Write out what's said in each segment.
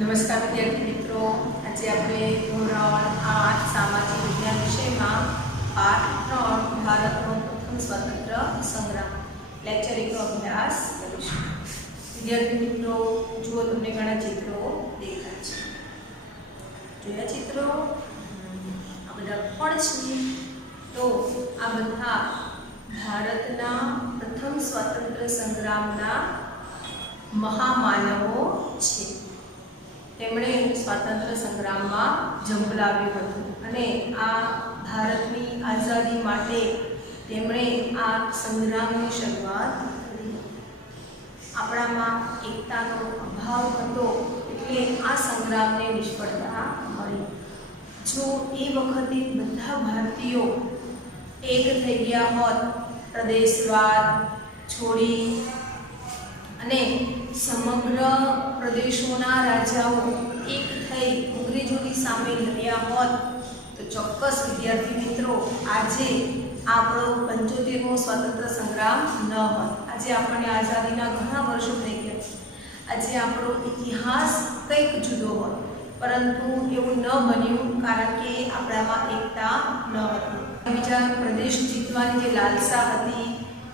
नमस्कार विद्यार्थी मित्रों, आज આપણે ધોરણ 8 સામાજિક વિજ્ઞાન વિષયમાં પાઠ 3 ભારતનો પ્રથમ સ્વતંત્ર સંગ્રામ લેક્ચર 1 નો અભ્યાસ કરીશું। વિદ્યાર્થી મિત્રો, જુઓ તમને ઘણા ચિત્રો દેખાય છે। જોયા ચિત્રો? આ બધા કોણ છે? તો આ બધા ભારતના પ્રથમ સ્વતંત્ર સંગ્રામના મહામાનવો છે। તેમણે સ્વાતંત્ર્ય સંગ્રામમાં ઝંપલાવ્યું હતું અને આ ભારતની આઝાદી માટે તેમણે આ સંગ્રામની શરૂઆત કરી। આપણામાં એકતાનો અભાવ હતો એટલે આ સંગ્રામને નિષ્ફળતા મળી। જો એ વખતે બધા ભારતીયો એક થઈ ગયા હોત, પ્રદેશવાદ છોડી અને સમગ્ર પ્રદેશોના રાજાઓ એક થઈ અંગ્રેજોની સામે લડ્યા હોત તો ચોક્કસ વિદ્યાર્થી મિત્રો આજે આપણો 75મો સ્વાતંત્ર્ય સંગ્રામ ન હોત। આજે આપણને આઝાદીના ઘણા વર્ષો થઈ ગયા છે। આજે આપણો ઇતિહાસ કંઈક જુદો હોત, પરંતુ એવું ન બન્યું કારણ કે આપણામાં એકતા ન હતી। બીજા પ્રદેશ જીતવાની જે લાલસા હતી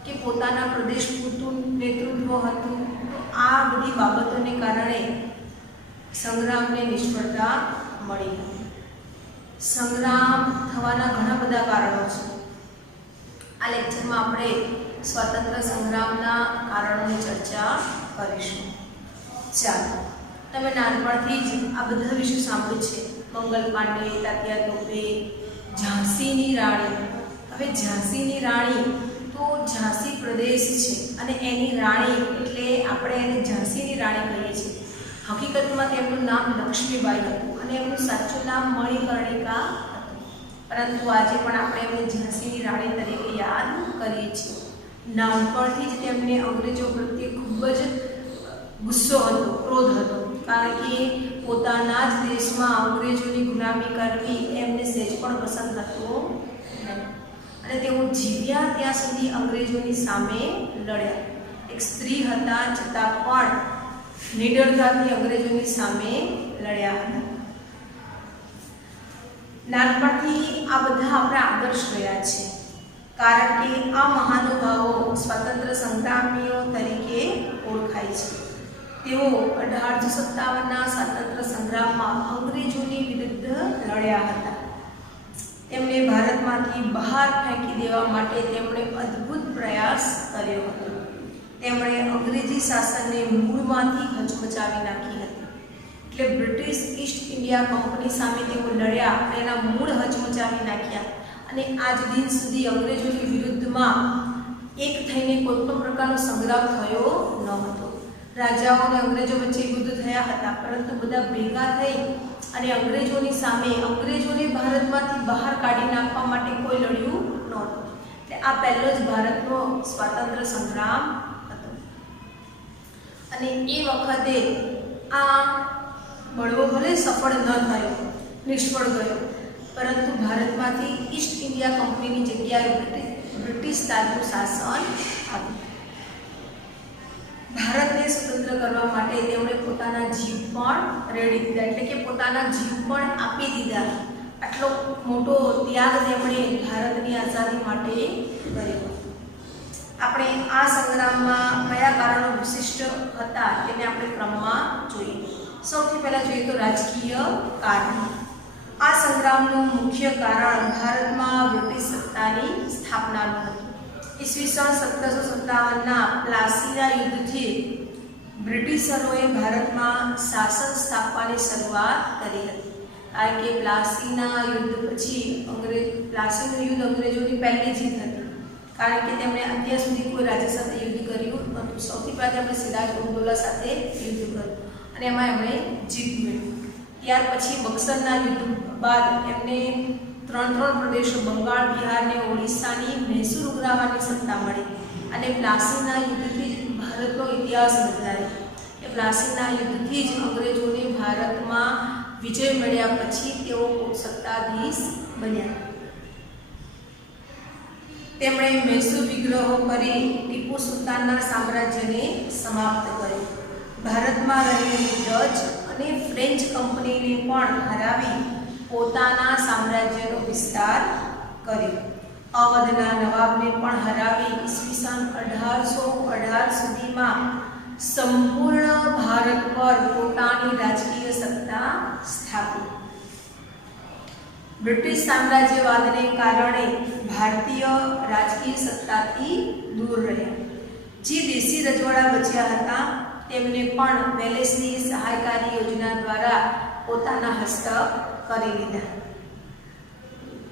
કે પોતાના પ્રદેશ પૂરતું નેતૃત્વ હતું, આ બધી બાબતોને કારણે સંગ્રામને નિષ્ફળતા મળી હતી। સંગ્રામ થવાના ઘણા બધા કારણો છે। આ લેક્ચરમાં આપણે સ્વાતંત્ર્ય સંગ્રામના કારણોની ચર્ચા કરીશું। ચાલો, તમે નાનપણથી જ આ બધા વિશે સાંભળ્યું છે। મંગલ પાંડે, તાત્યા તોપે, ઝાંસીની રાણી। હવે ઝાંસીની રાણી તો ઝાંસી પ્રદેશ છે અને એની રાણી એટલે આપણે એને ઝાંસીની રાણી કહીએ છીએ। હકીકતમાં તેમનું નામ લક્ષ્મીબાઈ હતું અને એમનું સાચું નામ મણિકર્ણિકા હતું, પરંતુ આજે પણ આપણે એમને ઝાંસીની રાણી તરીકે યાદ કરીએ છીએ। નાનપણથી જ તેમને અંગ્રેજો પ્રત્યે ખૂબ જ ગુસ્સો હતો, ક્રોધ હતો, કારણ કે પોતાના જ દેશમાં અંગ્રેજોની ગુલામી કરવી એમને સહેજ પણ પસંદ હતું નહીં અને તેઓ જીવ્યા ત્યાં સુધી અંગ્રેજોની સામે લડ્યા। એક સ્ત્રી હતા છતાં પણ નિડરતાથી અંગ્રેજોની સામે લડ્યા હતા। નાનપણથી આ બધા આપણે આદર્શ રહ્યા છે, કારણ કે આ મહાનુભાવો સ્વાતંત્ર્ય સંગ્રામીઓ તરીકે ઓળખાય છે। તેઓ 1857ના સ્વાતંત્ર્ય સંગ્રામમાં અંગ્રેજોની વિરુદ્ધ લડ્યા હતા। તેમણે ભારતમાંથી બહાર ફેંકી દેવા માટે તેમણે અદ્ભુત પ્રયાસ કર્યો હતો। તેમણે અંગ્રેજી શાસનને મૂળમાંથી હચમચાવી નાખી હતી। એટલે બ્રિટિશ ઈસ્ટ ઇન્ડિયા કંપની સામે તેઓ લડ્યા અને એના મૂળ હચમચાવી નાખ્યા અને આજ દિન સુધી અંગ્રેજોની વિરુદ્ધમાં એક થઈને કોઈ પણ પ્રકારનો સંગ્રામ થયો ન હતો। રાજાઓ અને અંગ્રેજો વચ્ચે યુદ્ધ થયા હતા, પરંતુ બધા ભેગા થઈ અને અંગ્રેજોની સામે અંગ્રેજોને ભારતમાંથી બહાર કાઢી નાખવા માટે કોઈ લડ્યું નહોતું। એટલે આ પહેલો જ ભારતનો સ્વાતંત્ર્ય સંગ્રામ હતો અને એ વખતે આ બળવો ભલે સફળ ન થયો, નિષ્ફળ ગયો, પરંતુ ભારતમાંથી ઈસ્ટ ઇન્ડિયા કંપનીની જગ્યાએ બ્રિટિશ તાજનું શાસન આવ્યું। ભારતને સ્વતંત્ર કરવા માટે તેમણે પોતાના જીવ પણ રેડી દીધા, એટલે કે પોતાના જીવ પણ આપી દીધા। આટલો મોટો ત્યાગ તેમણે ભારતની આઝાદી માટે કર્યો। આપણે આ સંગ્રામમાં કયા કારણો વિશિષ્ટ હતા તેને આપણે ક્રમમાં જોઈએ। સૌથી પહેલા જોઈએ તો રાજકીય કારણ। આ સંગ્રામનું મુખ્ય કારણ ભારતમાં બ્રિટિશ સત્તાની સ્થાપનાનું હતું। ઈસવીસન 1757ના પ્લાસીના યુદ્ધથી બ્રિટિશરોએ ભારતમાં શાસન સ્થાપવાની શરૂઆત કરી હતી, કારણ કે પ્લાસીના યુદ્ધ પછી પ્લાસીનું યુદ્ધ અંગ્રેજોની પહેલી જીત હતી, કારણ કે તેમણે અત્યાર સુધી કોઈ રાજા સાથે યુદ્ધ કર્યું નહોતું। સૌથી પહેલાં તેમણે સિરાજ ઉદ્દૌલા સાથે યુદ્ધ કર્યું અને એમાં એમણે જીત મેળવી। ત્યાર પછી બક્સરના યુદ્ધ બાદ એમને ત્રણ પ્રદેશો બંગાળ, બિહાર અને ઓડિશાની મૈસૂર ઉઘરાવવાની સત્તા મળી અને પ્લાસીના યુદ્ધથી જ ભારતનો ઇતિહાસ બદલાયો। એ પ્લાસીના યુદ્ધથી જ અંગ્રેજોને ભારતમાં વિજય મળ્યા પછી તેઓ સત્તાધીશ બન્યા। તેમણે મૈસૂર વિગ્રહો કરી ટીપુ સુલતાનના સામ્રાજ્યને સમાપ્ત કર્યું। ભારતમાં રહેલી ડચ અને ફ્રેન્ચ કંપનીને પણ હરાવી પોતાના સામ્રાજ્યનો વિસ્તાર કર્યો. અવધના નવાબને પણ હરાવી ઈસવીસન 1818 સુધીમાં સંપૂર્ણ ભારત પર પોતાની રાજકીય સત્તા સ્થાપી. બ્રિટિશ સામ્રાજ્યવાદને કારણે ભારતીય રાજકીય સત્તાથી દૂર રહ્યા. જે દેશી રજવાડા બચ્યા હતા તેમને પણ વેલેસ્લી સહાયકારી યોજના દ્વારા પોતાના હસ્તક કરી લીધા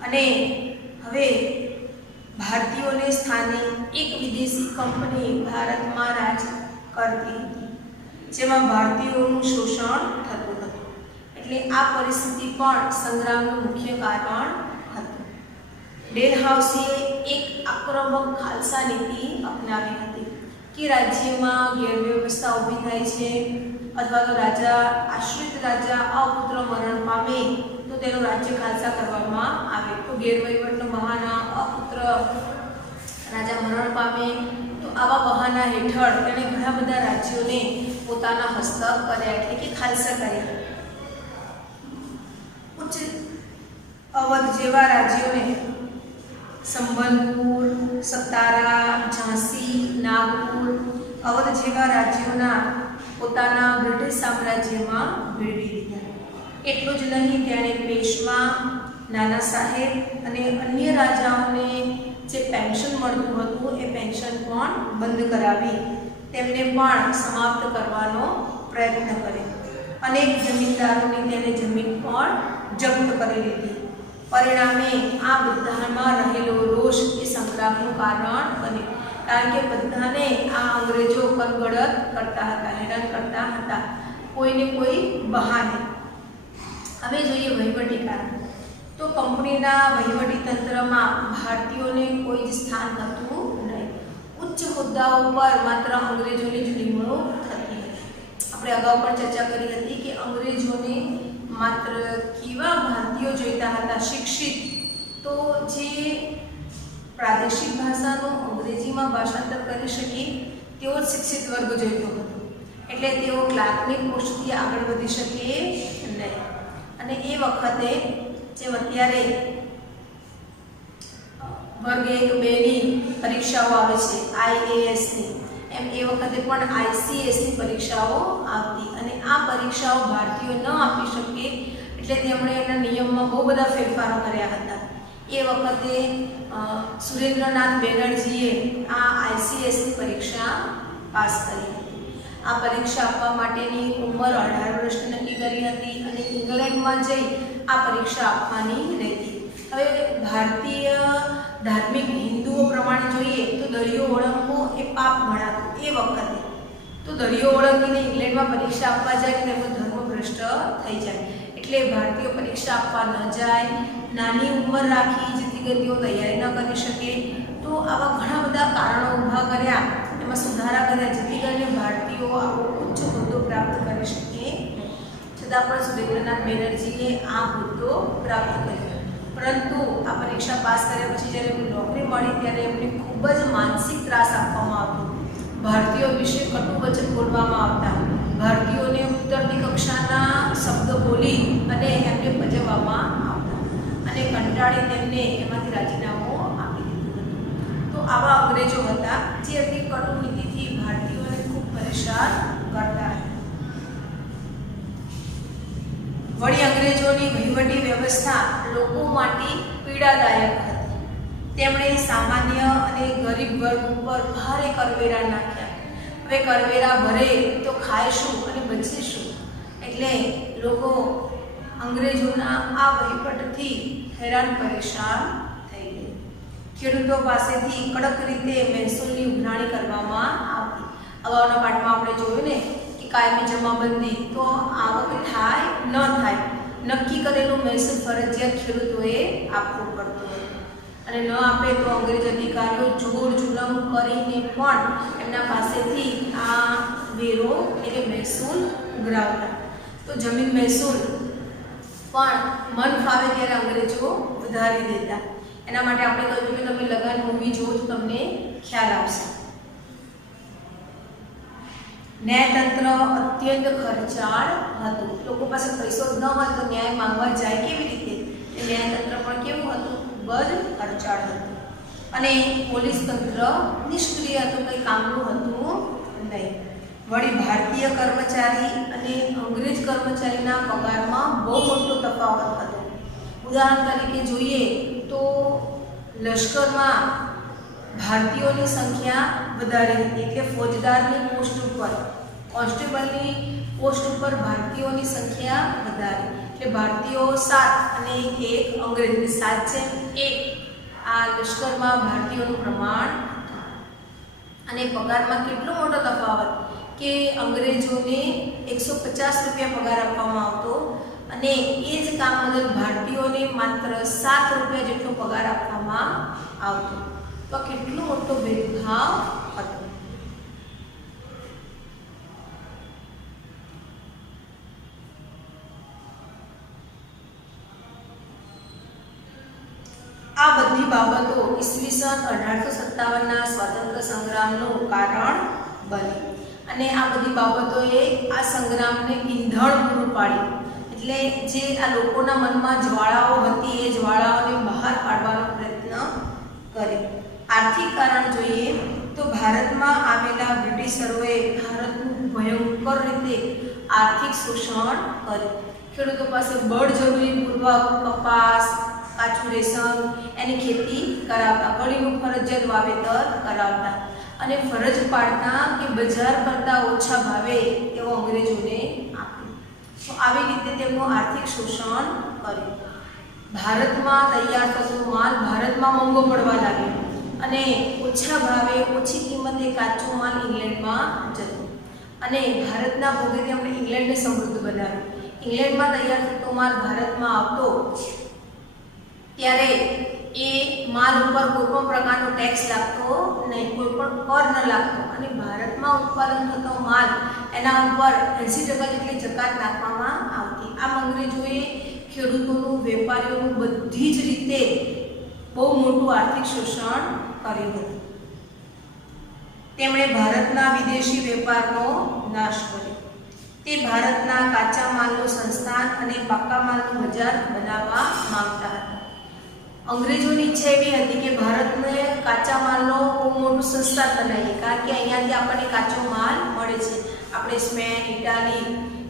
અને હવે ભારતીયોને સ્થાને એક વિદેશી કંપની ભારતમાં રાજ કરતી હતી, જેમાં ભારતીયોનું શોષણ થતું હતું. એટલે આ પરિસ્થિતિ પણ સંગ્રામનું મુખ્ય કારણ હતું. ડેલહાઉસીએ એક આક્રમક ખાલસા નીતિ અપનાવી હતી કે રાજ્યમાં ગેરવ્યવસ્થા ઊભી થાય છે અથવા તો આશ્રિત રાજા અપુત્ર મરણ પામે તો તેનું રાજ્ય ખાલસા કરવામાં આવે. તો ગેરવહીવટનો બહાના, અપુત્ર રાજા મરણ પામે તો આવા બહાના હેઠળ તેણે ઘણા બધા રાજ્યોને પોતાના હસ્તક કર્યા, એટલે કે ખાલસા કર્યા. ઉચ્ચ અવધ જેવા રાજ્યોને સંબલપુર, સતારા, ઝાંસી, નાગપુર, અવધ જેવા રાજ્યોના પોતાના બ્રિટિશ સામ્રાજ્યમાં ભેળવી દીધા. એટલું જ નહીં, તેણે પેશવા, નાના સાહેબ અને અન્ય રાજાઓને જે પેન્શન મળતું હતું એ પેન્શન પણ બંધ કરાવી તેમને પણ સમાપ્ત કરવાનો પ્રયત્ન કર્યો. અનેક જમીનદારોની તેને જમીન પણ જપ્ત કરી લીધી. પરિણામે આ બધામાં રહેલો રોષ એ સંગ્રામનું કારણ બન્યું, કારણ કે બધાને આ અંગ્રેજો કરગડત કરતા હતા, હેરાન કરતા હતા, કોઈને કોઈ બહાને. હવે જોઈએ વહીવટી કારણ. તો કંપનીના વહીવટી તંત્રમાં ભારતીયોને કોઈ જ સ્થાન હતું નહીં. ઉચ્ચ હોદ્દાઓ પર માત્ર અંગ્રેજોની જ નિમણૂક થતી હતી. આપણે અગાઉ પણ ચર્ચા કરી હતી કે અંગ્રેજોને માત્ર કેવા ભારતીયો જોઈતા હતા શિક્ષિત, તો જે પ્રાદેશિક ભાષાનું અંગ્રેજીમાં ભાષાંતર કરી શકે તેવો જ શિક્ષિત વર્ગ જોઈતો હતો. એટલે તેઓ ક્લાર્કની પોસ્ટથી આગળ વધી શકે નહીં. અને એ વખતે જેમ અત્યારે વર્ગ 1-2ની પરીક્ષાઓ આવે છે IASની, એમ એ વખતે પણ ICSની પરીક્ષાઓ આવતી અને આ પરીક્ષાઓ ભારતીયો ન આપી શકે એટલે તેમણે એના નિયમમાં બહુ બધા ફેરફારો કર્યા હતા. એ વખતે સુરેન્દ્રનાથ બેનર્જીએ આ ICSની પરીક્ષા પાસ કરી હતી. આ પરીક્ષા આપવા માટેની ઉંમર 18 વર્ષની નક્કી કરી હતી અને ઇંગ્લેન્ડમાં જઈ આ પરીક્ષા આપવાની રહેતી. હવે ભારતીય ધાર્મિક હિન્દુઓ પ્રમાણે જોઈએ તો દરિયો ઓળંગવો એ પાપ ગણાતું એ વખતે. તો દરિયો ઓળંગીને ઇંગ્લેન્ડમાં પરીક્ષા આપવા જાય તો તેમનો ધર્મ ભ્રષ્ટ થઈ જાય, એટલે ભારતીયો પરીક્ષા આપવા ન જાય, નાની ઉંમર રાખી જેથી કરી તેઓ તૈયારી ન કરી શકે. તો આવા ઘણા બધા કારણો ઊભા કર્યા, એમાં સુધારા કર્યા જેથી કરીને ભારતીયો આવો ઉચ્ચ હોદ્દો પ્રાપ્ત કરી શકે. છતાં પણ સુરેન્દ્રનાથ બેનર્જીએ આ હોદ્દો પ્રાપ્ત કર્યો. પરંતુ આ પરીક્ષા પાસ કર્યા પછી જ્યારે એમને નોકરી મળી ત્યારે એમને ખૂબ જ માનસિક ત્રાસ આપવામાં આવતો. ભારતીયો વિશે કટુ વચન બોલવામાં આવતા, ભારતીયોને ઉત્તરની કક્ષાના શબ્દ બોલી અને એમને ભજવવામાં આવતા અને કંટાળી તેમને એમાંથી રાજીનામું આપી દીધું હતું. તો આવા અંગ્રેજો હતા જે એમની કટુ નીતિથી ભારતીયોને ખૂબ પરેશાન કરતા હતા. વળી અંગ્રેજોની વહીવટી વ્યવસ્થા લોકો માટે પીડાદાયક હતી. તેમણે સામાન્ય અને ગરીબ વર્ગ ઉપર ભારે કરવેરા નાખ્યા. હવે કરવેરા ભરે તો ખાઈશું અને બચીશું, એટલે લોકો અંગ્રેજોના આ વહીવટથી હેરાન પરેશાન થઈ ગયા. ખેડૂતો પાસેથી કડક રીતે મહેસૂલની ઉઘરાણી કરવામાં આવતી. અગાઉના પાઠમાં આપણે જોયું ને કે કાયમી જમાબંધી, તો આવક થાય ન થાય નક્કી કરેલું મહેસૂલ ફરજિયાત ખેડૂતોએ આપવું પડતું હતું અને ન આપે તો અંગ્રેજ અધિકારીઓ જોર જુલમ કરીને પણ એમના પાસેથી આ વેરો એટલે મહેસૂલ ઉઘરાવતા. તો જમીન મહેસૂલ પણ મન ફાવે ત્યારે અંગ્રેજો વધારી દેતા. એના માટે આપણે કહ્યું કે તમે લગાન મૂવી જુઓ તો તમને ખ્યાલ આવશે. ન્યાયતંત્ર અત્યંત ખર્ચાળ હતું. લોકો પાસે પૈસો ન હોય તો ન્યાય માંગવા જાય કેવી રીતે? ન્યાયતંત્ર પણ કેવું હતું? ખૂબ જ ખર્ચાળ હતું. અને પોલીસ તંત્ર નિષ્ક્રિય હતું, કંઈ કામનું હતું નહીં. વળી ભારતીય કર્મચારી અને અંગ્રેજ કર્મચારીના પગારમાં બહુ મોટો તફાવત હતો. ઉદાહરણ તરીકે જોઈએ તો લશ્કરમાં ભારતીયોની સંખ્યા વધારે હતી, એટલે ફોજદારની પોસ્ટ ઉપર, કોન્સ્ટેબલની પોસ્ટ ઉપર ભારતીયોની સંખ્યા વધારે, એટલે ભારતીયો 7 અને 1 અંગ્રેજ, 7:1 આ લશ્કરમાં ભારતીયોનું પ્રમાણ. અને પગારમાં કેટલો મોટો તફાવત કે અંગ્રેજોને 150 રૂપિયા પગાર આપવામાં આવતો અને એ જ કામ બદલ ભારતીયોને માત્ર 7 રૂપિયા જેટલો પગાર આપવામાં આવતો. તો કેટલો મોટો ભેદભાવ હતો. આ બધી બાબતો ઈસવીસન 1857ના સ્વાતંત્ર્ય સંગ્રામનું કારણ બની અને આ બધી બાબતોએ આ સંગ્રામને ઈંધણ પૂરું પાડ્યું. એટલે જે આ લોકોના મનમાં જ્વાળાઓ હતી એ જ્વાળાઓને બહાર કાઢવાનો પ્રયત્ન કર્યો. આર્થિક કારણ જોઈએ તો ભારતમાં આવેલા બ્રિટિશરોએ ભારતનું ભયંકર રીતે આર્થિક શોષણ કર્યું. ખેડૂતો પાસે બળજબરી પૂર્વક કપાસ, કાચું રેશમ એની ખેતી કરાવતા, કળીનું ફરજિયાત વાવેતર કરાવતા અને ફરજ પાડતા કે બજાર કરતાં ઓછા ભાવે તેઓ અંગ્રેજોને આપ્યું. તો આવી રીતે તેમનું આર્થિક શોષણ કર્યું. ભારતમાં તૈયાર થતો માલ ભારતમાં મોંઘો પડવા લાગ્યો અને ઓછા ભાવે ઓછી કિંમતે કાચો માલ ઇંગ્લેન્ડમાં જતો અને ભારતના ભોગે તેમણે ઇંગ્લેન્ડને સમૃદ્ધ બનાવ્યું. ઇંગ્લેન્ડમાં તૈયાર થતો માલ ભારતમાં આવતો ત્યારે એ માલ ઉપર કોઈ પણ પ્રકારનો ટેક્સ લાગતો નહીં, કોઈ પણ કર ન લાગતો અને ભારતમાં ઉત્પાદન થતો માલ એના ઉપર 80% જેટલી જકાત નાખવામાં આવતી. આમ અંગ્રેજોએ ખેડૂતોનું, વેપારીઓનું બધી જ રીતે બહુ મોટું આર્થિક શોષણ કર્યું હતું. તેમણે ભારતના વિદેશી વેપારનો નાશ કર્યો. તે ભારતના કાચા માલનું સંસ્થાન અને પાકા માલનું બજાર બનાવવા માંગતા હતા. અંગ્રેજોની ઈચ્છા એવી હતી કે ભારતને કાચા માલનો બહુ મોટું સંસ્થાન બનાવીએ, કારણ કે અહીંયાથી આપણને કાચો માલ મળે છે. આપણે સ્પેન, ઇટાલી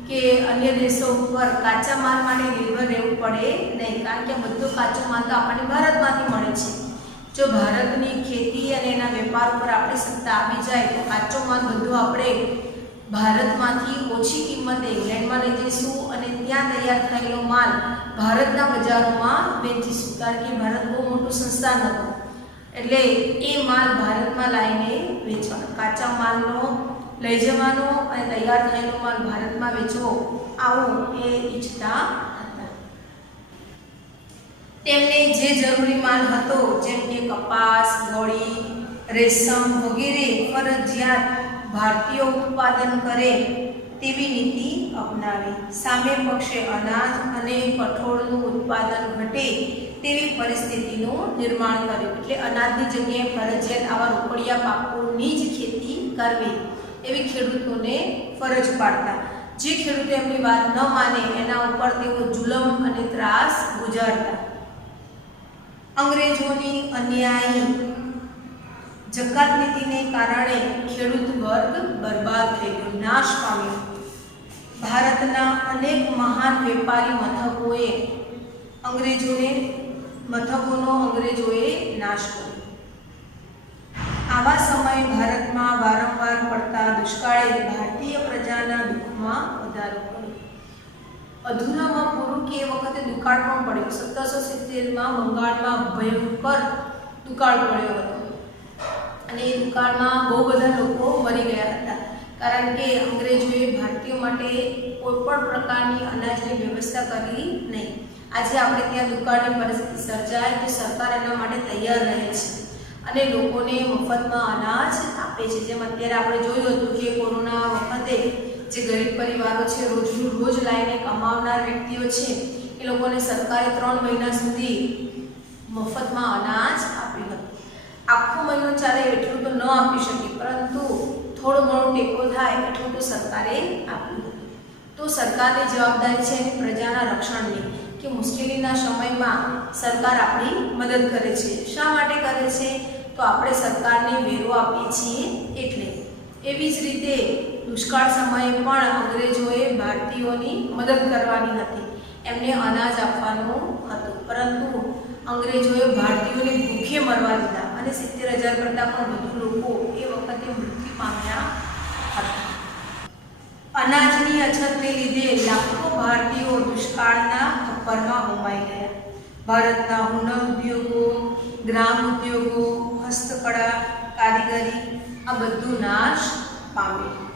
કે અન્ય દેશો ઉપર કાચા માલ માટે નિર્ભર રહેવું પડે નહીં, કારણ કે બધો કાચો માલ તો આપણને ભારતમાંથી મળે છે. જો ભારતની ખેતી અને એના વેપાર ઉપર આપણી સત્તા આવી જાય તો કાચો માલ બધો આપણે ભારતમાંથી ઓછી કિંમતે ઇંગ્લેન્ડમાં લઈ જઈશું અને ત્યાં તૈયાર થયેલો માલ ભારતના બજારોમાં વેચીશું, કારણ કે ભારત બહુ મોટું સંસ્થાન હતું. એટલે એ માલ ભારતમાં લાવીને વેચવાનો, કાચા માલનો લઈ જવાનો અને તૈયાર થયેલો માલ ભારતમાં વેચવો, આવું એ ઈચ્છતા હતા. તેમને જે જરૂરી માલ હતો જેમ કે કપાસ, ગોળી, રેશમ વગેરે ફરજિયાત ભારતીયો ઉત્પાદન કરે તેવી નીતિ અપનાવી. સામે પક્ષે અનાજ અને કઠોળનું ઉત્પાદન ઘટે તેવી પરિસ્થિતિનું નિર્માણ કર્યું. એટલે અનાજની જગ્યાએ ફરજિયાત આવા રોકડિયા પાકોની જ ખેતી કરવી એવી ખેડૂતોને ફરજ પાડતા. જે ખેડૂતો એમની વાત ન માને એના ઉપર તેઓ જુલમ અને ત્રાસ ગુજારતા. અંગ્રેજોની અન્યાયી જકાત નીતિને કારણે ખેડૂત વર્ગ બરબાદ થઈ ગયો, નાશ પામ્યો. ભારતના અનેક મહાન વેપારી મથકોનો અંગ્રેજોએ નાશ કર્યો. આવા સમયે ભારતમાં વારંવાર પડતા દુષ્કાળે ભારતીય પ્રજાના દુઃખમાં વધારો કર્યો. અધૂરામાં પૂરું કે એ વખતે દુકાળ પણ પડ્યો. 1770માં બંગાળમાં ભયંકર દુકાળ પડ્યો હતો અને એ દુકાળમાં બહુ બધા લોકો મરી ગયા હતા, કારણ કે અંગ્રેજોએ ભારતીયો માટે કોઈ પણ પ્રકારની અનાજની વ્યવસ્થા કરી નહીં. આજે આપણે ત્યાં દુકાળની પરિસ્થિતિ સર્જાય તો સરકાર એના માટે તૈયાર રહે છે અને લોકોને મફતમાં અનાજ આપે છે. જેમ અત્યારે આપણે જોયું હતું કે કોરોના વખતે જે ગરીબ પરિવારો છે, રોજનું રોજ લાવીને કમાવનાર વ્યક્તિઓ છે, એ લોકોને સરકારે 3 મહિના સુધી મફતમાં અનાજ આપ્યું હતું. આખો મહિનો ચાલે એટલું તો ન આપી શકી, પરંતુ થોડો ઘણો ટેકો થાય એટલું તો સરકારે આપ્યું હતું. તો સરકારની જવાબદારી છે એની પ્રજાના રક્ષણની, કે મુશ્કેલીના સમયમાં સરકાર આપણી મદદ કરે છે. શા માટે કરે છે? તો આપણે સરકારને વેરો આપીએ છીએ એટલે. એવી જ રીતે દુષ્કાળ સમયે પણ અંગ્રેજોએ ભારતીયોની મદદ કરવાની હતી, એમને અનાજ આપવાનું હતું, પરંતુ અંગ્રેજોએ ભારતીયોને ભૂખે મરવા દીધા અને 70,000 કરતાં પણ વધુ લોકો એ વખતે મૃત્યુ પામ્યા હતા. અનાજની અછતને લીધે લાખો ભારતીયો દુષ્કાળના ખપ્પરમાં હોમાઈ ગયા. ભારતના હુનર ઉદ્યોગો, ગ્રામ ઉદ્યોગો, હસ્તકળા, કારીગરી આ બધું નાશ પામ્યું.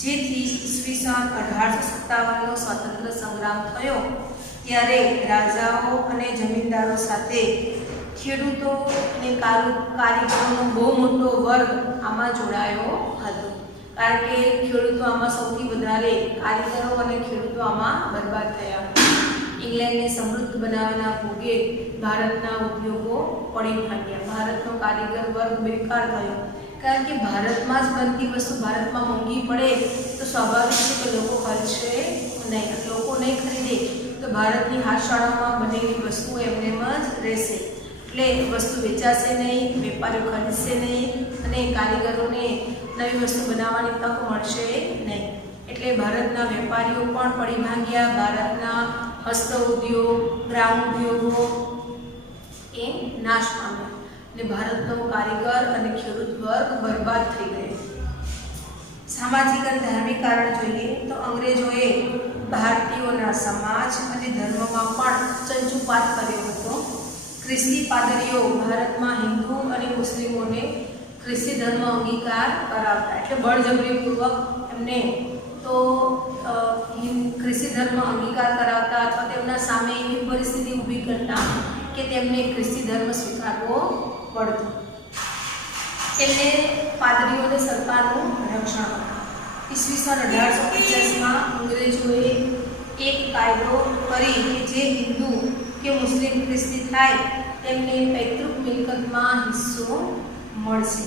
જેથી ઈસવીસન 1857નો સ્વાતંત્ર્ય સંગ્રામ થયો ત્યારે રાજાઓ અને જમીનદારો સાથે ખેડૂતો અને કારીગરોનો બહુ મોટો વર્ગ આમાં જોડાયો હતો. કારણ કે ખેડૂતો આમાં સૌથી વધારે, કારીગરો અને ખેડૂતો આમાં બરબાદ થયા હતા. ઇંગ્લેન્ડને સમૃદ્ધ બનાવવાના ભોગે ભારતના ઉદ્યોગો પડી ભાંગ્યા. ભારતનો કારીગર વર્ગ બેકાર થયો, કારણ કે ભારતમાં જ બનતી વસ્તુ ભારતમાં મોંઘી પડે તો સ્વાભાવિક છે કે લોકો ખરીદશે નહીં. લોકો નહીં ખરીદે તો ભારતની હાથશાળામાં બનેલી વસ્તુ એમનેમ જ રહેશે, એટલે વસ્તુ વેચાશે નહીં, વેપારીઓ ખરીદશે નહીં અને કારીગરોને નવી વસ્તુ બનાવવાની તક મળશે નહીં. એટલે ભારતના વેપારીઓ પણ પડી ભાંગ્યા. ભારતના હસ્ત ઉદ્યોગ, ગ્રામ ઉદ્યોગો એ નાશ પામ્યા અને ભારતનો કારીગર અને ખેડૂત વર્ગ બરબાદ થઈ ગયો. સામાજિક અને ધાર્મિક કારણ જોઈએ તો અંગ્રેજોએ ભારતીયોના સમાજ અને ધર્મમાં પણ ચંચુપાત કર્યો હતો. ખ્રિસ્તી પાદરીઓ ભારતમાં હિન્દુ અને મુસ્લિમોને ખ્રિસ્તી ધર્મ અંગીકાર કરાવતા, એટલે બળજબરીપૂર્વક એમને તો ખ્રિસ્તી ધર્મ અંગીકાર કરાવતા અથવા તેમના સામે એવી પરિસ્થિતિ ઊભી કરતા કે તેમને ખ્રિસ્તી ધર્મ સ્વીકારવો પડતો. તેમને પાદરીઓને સરકારનું રક્ષણ હતું. ઈસવીસન 1850માં અંગ્રેજોએ એક કાયદો કરી કે જે હિન્દુ કે મુસ્લિમ ખ્રિસ્તી થાય તેમને પૈતૃક મિલકતમાં હિસ્સો મળશે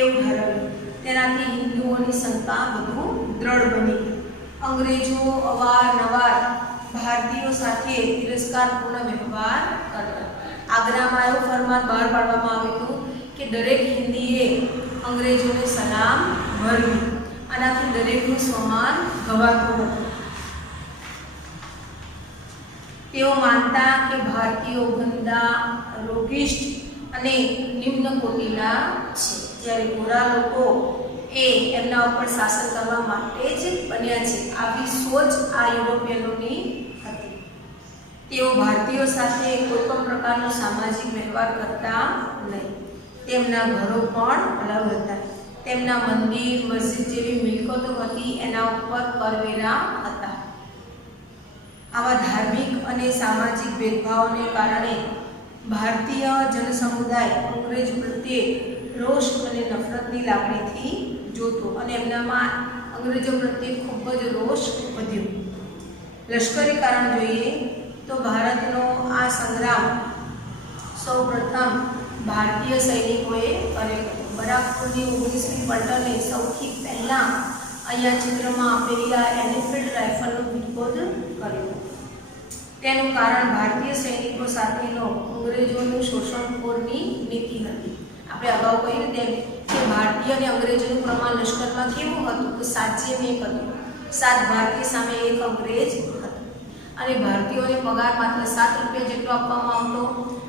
એવું ઠરાવ્યું. તેનાથી હિન્દુઓની શંકા વધુ દ્રઢ બની ગઈ. અંગ્રેજો અવારનવાર ભારતીયો સાથે તિરસ્કારપૂર્ણ વ્યવહાર કરતા. આગ્રામાં એવું ફરમાન બહાર પાડવામાં આવ્યું હતું કે દરેક હિન્દીએ અંગ્રેજોને સલામ ભરવી. આનાથી દરેકનું સ્વમાન ગવાતું હતું. તેઓ માનતા કે ભારતીયો ગંદા, રોગિષ્ઠ અને નિમ્ન કોટીના છે, જ્યારે ગોરા લોકો એ એમના ઉપર શાસન કરવા માટે જ બન્યા છે. આવી સોચ આ યુરોપિયનોની હતી. તેઓ ભારતીયો સાથે કોઈ પણ પ્રકારનો સામાજિક વ્યવહાર કરતા નહીં. તેમના ઘરો પણ અલગ હતા. તેમના મંદિર, મસ્જિદ જેવી મિલકતો હતી એના ઉપર કરવેરા હતા. આવા ધાર્મિક અને સામાજિક ભેદભાવોને કારણે ભારતીય જનસમુદાય અંગ્રેજ પ્રત્યે રોષ અને નફરતની લાગણીથી જોતો અને એમનામાં અંગ્રેજો પ્રત્યે ખૂબ જ રોષ વધ્યો. લશ્કરી કારણ જોઈએ તો ભારતનો આ સંગ્રામ સૌપ્રથમ ભારતીય સૈનિકોએ કર્યો હતો. બરાકપુરની 19મી પલટને સૌથી પહેલાં અહીંયા ચિત્રમાં આપેલી આ એનફિલ્ડ રાઇફલનો વિરોધ કર્યો. તેનું કારણ ભારતીય સૈનિકો સાથેનો અંગ્રેજોનું શોષણખોરની નીતિ હતી. આપણે અગાઉ કહ્યું તેમ કે ભારતીય અને અંગ્રેજોનું પ્રમાણ લશ્કરમાં કેવું હતું તો 7:1 હતું. 7 ભારતીય સામે 1 અંગ્રેજ હતું અને ભારતીયોને પગાર માત્ર 7 રૂપિયા જેટલો આપવામાં આવતો,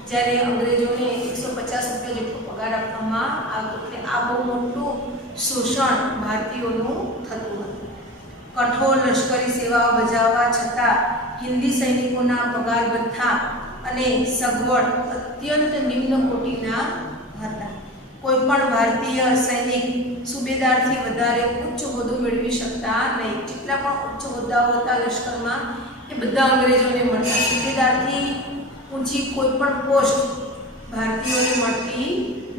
જ્યારે અંગ્રેજોને 150 રૂપિયા જેટલો પગાર આપવામાં આવતો. એટલે આ બહુ મોટું શોષણ ભારતીયોનું થતું હતું. કઠોર લશ્કરી સેવાઓ બજાવવા છતાં હિન્દી સૈનિકોના પગાર ભથ્થા અને સગવડ અત્યંત નિમ્ન કોટીના હતા. કોઈ પણ ભારતીય સૈનિક સુબેદારથી વધારે ઉચ્ચ હોદ્દો મેળવી શકતા નહીં. જેટલા પણ ઉચ્ચ હોદ્દાઓ હતા લશ્કરમાં એ બધા અંગ્રેજોને મળતા. સુબેદારથી ઊંચી કોઈ પણ પોસ્ટ ભારતીયોને મળતી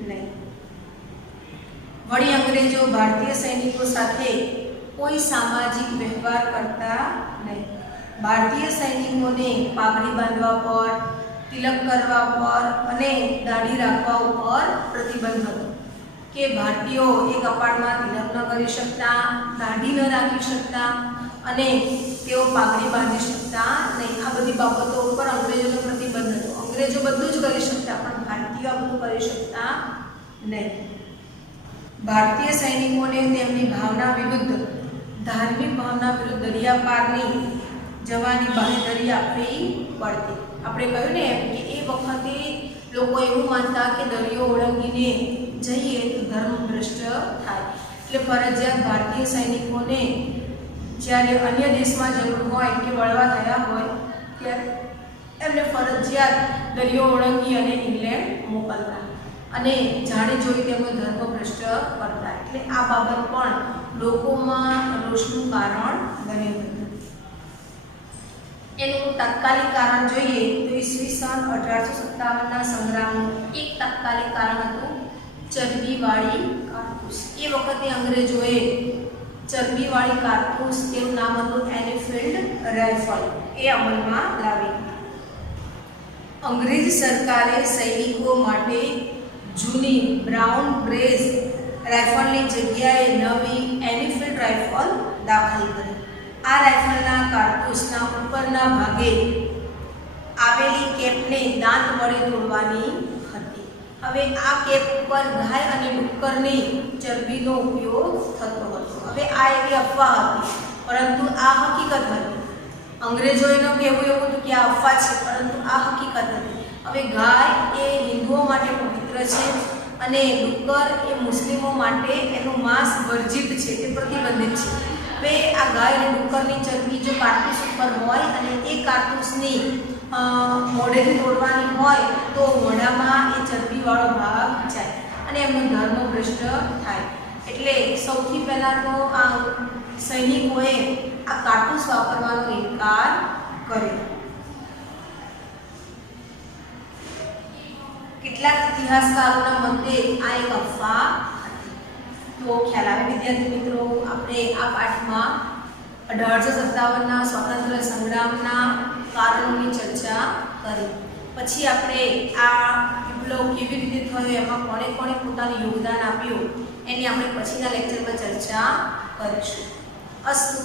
નહીં. વળી અંગ્રેજો ભારતીય સૈનિકો સાથે કોઈ સામાજિક વ્યવહાર કરતા નહીં. ભારતીય સૈનિકોને પાઘડી બાંધવા પર, તિલક કરવા પર અને દાઢી રાખવા ઉપર પ્રતિબંધ હતો. કે ભારતીયો એક અપાર્ટમાં તિલક ન કરી શકતા, દાઢી ન રાખી શકતા અને તેઓ પાઘડી બાંધી શકતા નહીં. આ બધી બાબતો ઉપર અંગ્રેજોનો પ્રતિબંધ હતો. અંગ્રેજો બધું જ કરી શકતા પણ ભારતીયો આ બધું કરી શકતા નહીં. ભારતીય સૈનિકોને તેમની ભાવના વિરુદ્ધ, ધાર્મિક ભાવના વિરુદ્ધ દરિયા પારની જવાની બાંહેધરી આપવી પડતી. આપણે કહ્યું ને એમ કે એ વખતે લોકો એવું માનતા કે દરિયો ઓળંગીને જઈએ તો ધર્મ ભ્રષ્ટ થાય, એટલે ફરજિયાત ભારતીય સૈનિકોને જ્યારે અન્ય દેશમાં જરૂર હોય કે વળવા થયા હોય ત્યારે એમને ફરજિયાત દરિયો ઓળંગી અને ઇંગ્લેન્ડ મોકલતા અને જાણી જોઈ તેમનો ધર્મ ભ્રષ્ટ કરતા. એટલે આ બાબત પણ લોકોમાં રોષનું કારણ બન્યું હતું. એનું તાત્કાલિક કારણ જોઈએ તો ઈસવીસન 1857ના સંગ્રામનું એક તાત્કાલિક કારણ હતું ચરબીવાળી કારતૂસ. એ વખતે અંગ્રેજોએ ચરબીવાળી કારતૂસ, તેનું નામ હતું એનફિલ્ડ રાઇફલ, એ અમલમાં લાવી. અંગ્રેજ સરકારે સૈનિકો માટે જૂની બ્રાઉન બ્રેઝ રાઇફલની જગ્યાએ નવી એનફિલ્ડ રાઇફલ દાખલ કરી. આ રાઇફલના કારતૂસના ઉપરના ભાગે આવેલી કેપને દાંત વડે તોડવાની હતી. હવે આ કેપ ઉપર ગાય અને ડુક્કરની ચરબીનો ઉપયોગ થતો હતો. હવે આ એવી અફવા હતી પરંતુ આ હકીકત હતી. અંગ્રેજોનું કહેવું એવું હતું કે આ અફવા છે પરંતુ આ હકીકત હતી. હવે ગાય એ હિન્દુઓ માટે પવિત્ર છે અને ડુક્કર એ મુસ્લિમો માટે એનું માંસ વર્જિત છે, તે પ્રતિબંધિત છે. હવે આ ગાય અને ડુક્કરની ચરબી જો કારતૂસ ઉપર હોય અને એ કારતૂસની મોઢેથી તોડવાની હોય તો મોઢામાં એ ચરબીવાળો ભાગ જાય અને એમનો ધર્મ ભ્રષ્ટ થાય. એટલે સૌથી પહેલાં તો આ સૈનિકોએ આ કારતૂસ વાપરવાનો ઇનકાર કર્યો. કેટલાક ઇતિહાસકારોના મતે આ એક અફવા હતી. તો ખ્યાલ આવે વિદ્યાર્થી મિત્રો, આપણે આ પાઠમાં 1857ના સ્વાતંત્ર્ય સંગ્રામના કારણોની ચર્ચા કરી. પછી આપણે આ વિપ્લવ કેવી રીતે થયો, એમાં કોણે કોણે પોતાનું યોગદાન આપ્યું, એની આપણે પછીના લેક્ચરમાં ચર્ચા કરીશું. અસ્તુ.